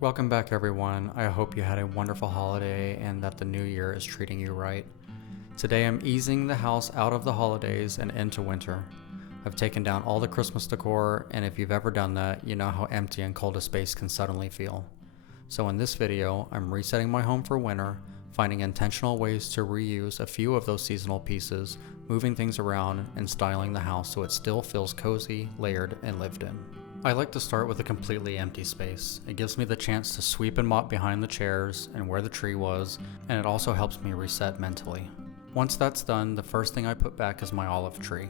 Welcome back everyone. I hope you had a wonderful holiday and that the new year is treating you right. Today I'm easing the house out of the holidays and into winter. I've taken down all the Christmas decor, and if you've ever done that, you know how empty and cold a space can suddenly feel. So in this video, I'm resetting my home for winter, finding intentional ways to reuse a few of those seasonal pieces, moving things around, and styling the house so it still feels cozy, layered, and lived in. I like to start with a completely empty space. It gives me the chance to sweep and mop behind the chairs and where the tree was, and it also helps me reset mentally. Once that's done, the first thing I put back is my olive tree.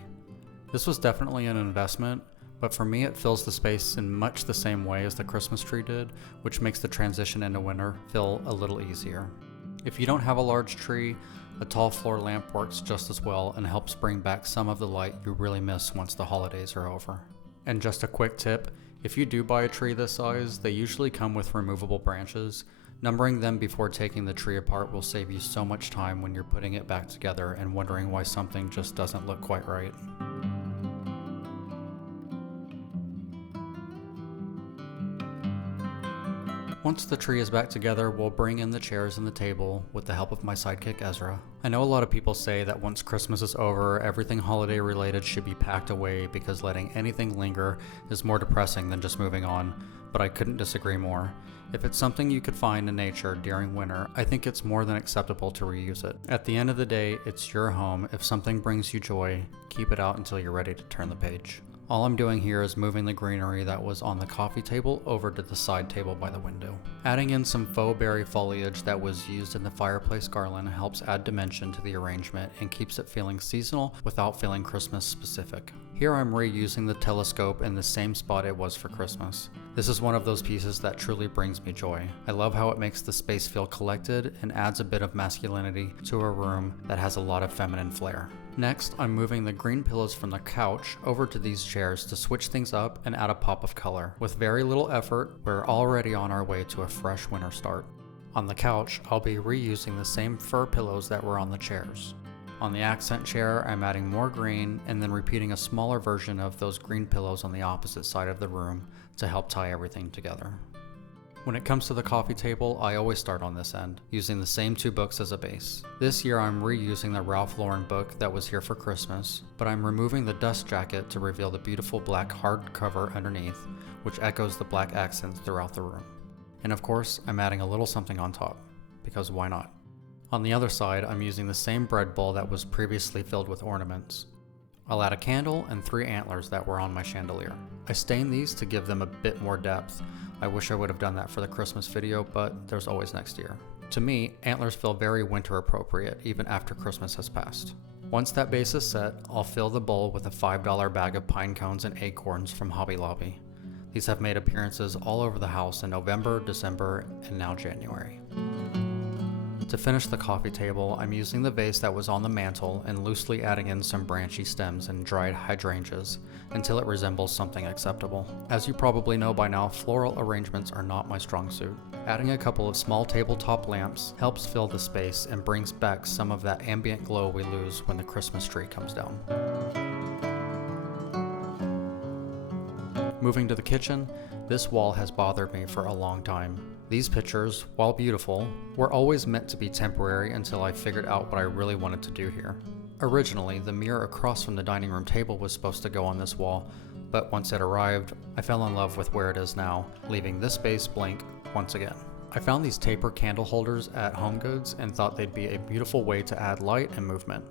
This was definitely an investment, but for me it fills the space in much the same way as the Christmas tree did, which makes the transition into winter feel a little easier. If you don't have a large tree, a tall floor lamp works just as well and helps bring back some of the light you really miss once the holidays are over. And just a quick tip, if you do buy a tree this size, they usually come with removable branches. Numbering them before taking the tree apart will save you so much time when you're putting it back together and wondering why something just doesn't look quite right. Once the tree is back together, we'll bring in the chairs and the table with the help of my sidekick Ezra. I know a lot of people say that once Christmas is over, everything holiday related should be packed away because letting anything linger is more depressing than just moving on, but I couldn't disagree more. If it's something you could find in nature during winter, I think it's more than acceptable to reuse it. At the end of the day, it's your home. If something brings you joy, keep it out until you're ready to turn the page. All I'm doing here is moving the greenery that was on the coffee table over to the side table by the window. Adding in some faux berry foliage that was used in the fireplace garland helps add dimension to the arrangement and keeps it feeling seasonal without feeling Christmas specific. Here I'm reusing the telescope in the same spot it was for Christmas. This is one of those pieces that truly brings me joy. I love how it makes the space feel collected and adds a bit of masculinity to a room that has a lot of feminine flair. Next, I'm moving the green pillows from the couch over to these chairs to switch things up and add a pop of color. With very little effort, we're already on our way to a fresh winter start. On the couch, I'll be reusing the same fur pillows that were on the chairs. On the accent chair, I'm adding more green and then repeating a smaller version of those green pillows on the opposite side of the room to help tie everything together. When it comes to the coffee table, I always start on this end, using the same two books as a base. This year I'm reusing the Ralph Lauren book that was here for Christmas, but I'm removing the dust jacket to reveal the beautiful black hardcover underneath, which echoes the black accents throughout the room. And of course, I'm adding a little something on top, because why not? On the other side, I'm using the same bread bowl that was previously filled with ornaments. I'll add a candle and 3 antlers that were on my chandelier. I stained these to give them a bit more depth. I wish I would have done that for the Christmas video, but there's always next year. To me, antlers feel very winter appropriate even after Christmas has passed. Once that base is set, I'll fill the bowl with a $5 bag of pine cones and acorns from Hobby Lobby. These have made appearances all over the house in November, December, and now January. To finish the coffee table, I'm using the vase that was on the mantle and loosely adding in some branchy stems and dried hydrangeas until it resembles something acceptable. As you probably know by now, floral arrangements are not my strong suit. Adding a couple of small tabletop lamps helps fill the space and brings back some of that ambient glow we lose when the Christmas tree comes down. Moving to the kitchen, this wall has bothered me for a long time. These pictures, while beautiful, were always meant to be temporary until I figured out what I really wanted to do here. Originally, the mirror across from the dining room table was supposed to go on this wall, but once it arrived, I fell in love with where it is now, leaving this space blank once again. I found these taper candle holders at HomeGoods and thought they'd be a beautiful way to add light and movement.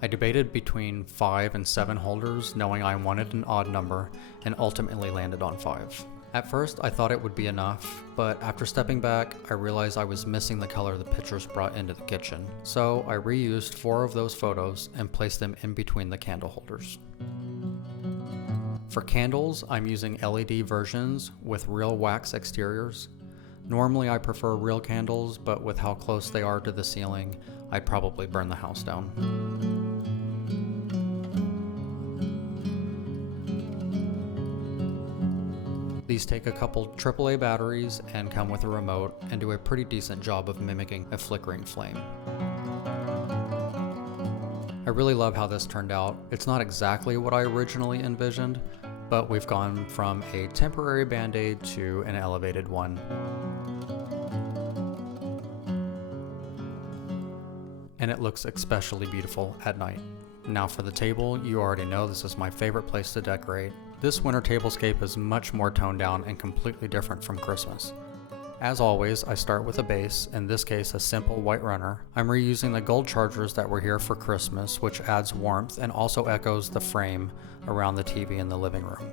I debated between 5 and 7 holders, knowing I wanted an odd number, and ultimately landed on 5. At first, I thought it would be enough, but after stepping back, I realized I was missing the color the pictures brought into the kitchen. So I reused 4 of those photos and placed them in between the candle holders. For candles, I'm using LED versions with real wax exteriors. Normally I prefer real candles, but with how close they are to the ceiling, I'd probably burn the house down. These take a couple AAA batteries and come with a remote and do a pretty decent job of mimicking a flickering flame. I really love how this turned out. It's not exactly what I originally envisioned, but we've gone from a temporary band-aid to an elevated one. and it looks especially beautiful at night. Now for the table, you already know this is my favorite place to decorate. This winter tablescape is much more toned down and completely different from Christmas. As always, I start with a base, in this case a simple white runner. I'm reusing the gold chargers that were here for Christmas, which adds warmth and also echoes the frame around the TV in the living room.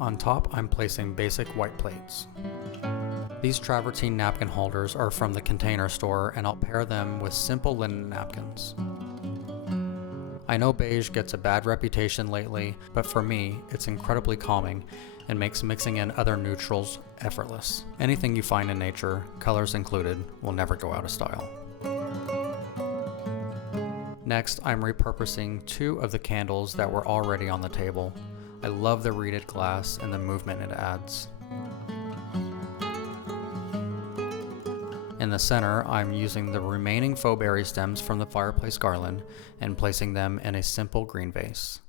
On top, I'm placing basic white plates. These travertine napkin holders are from the Container Store, and I'll pair them with simple linen napkins. I know beige gets a bad reputation lately, but for me, it's incredibly calming and makes mixing in other neutrals effortless. Anything you find in nature, colors included, will never go out of style. Next, I'm repurposing 2 of the candles that were already on the table. I love the reeded glass and the movement it adds. In the center, I'm using the remaining faux berry stems from the fireplace garland and placing them in a simple green vase.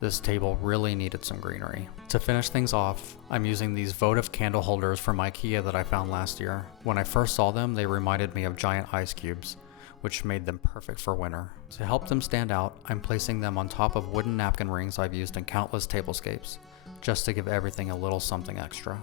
This table really needed some greenery. To finish things off, I'm using these votive candle holders from IKEA that I found last year. When I first saw them, they reminded me of giant ice cubes, which made them perfect for winter. To help them stand out, I'm placing them on top of wooden napkin rings I've used in countless tablescapes, just to give everything a little something extra.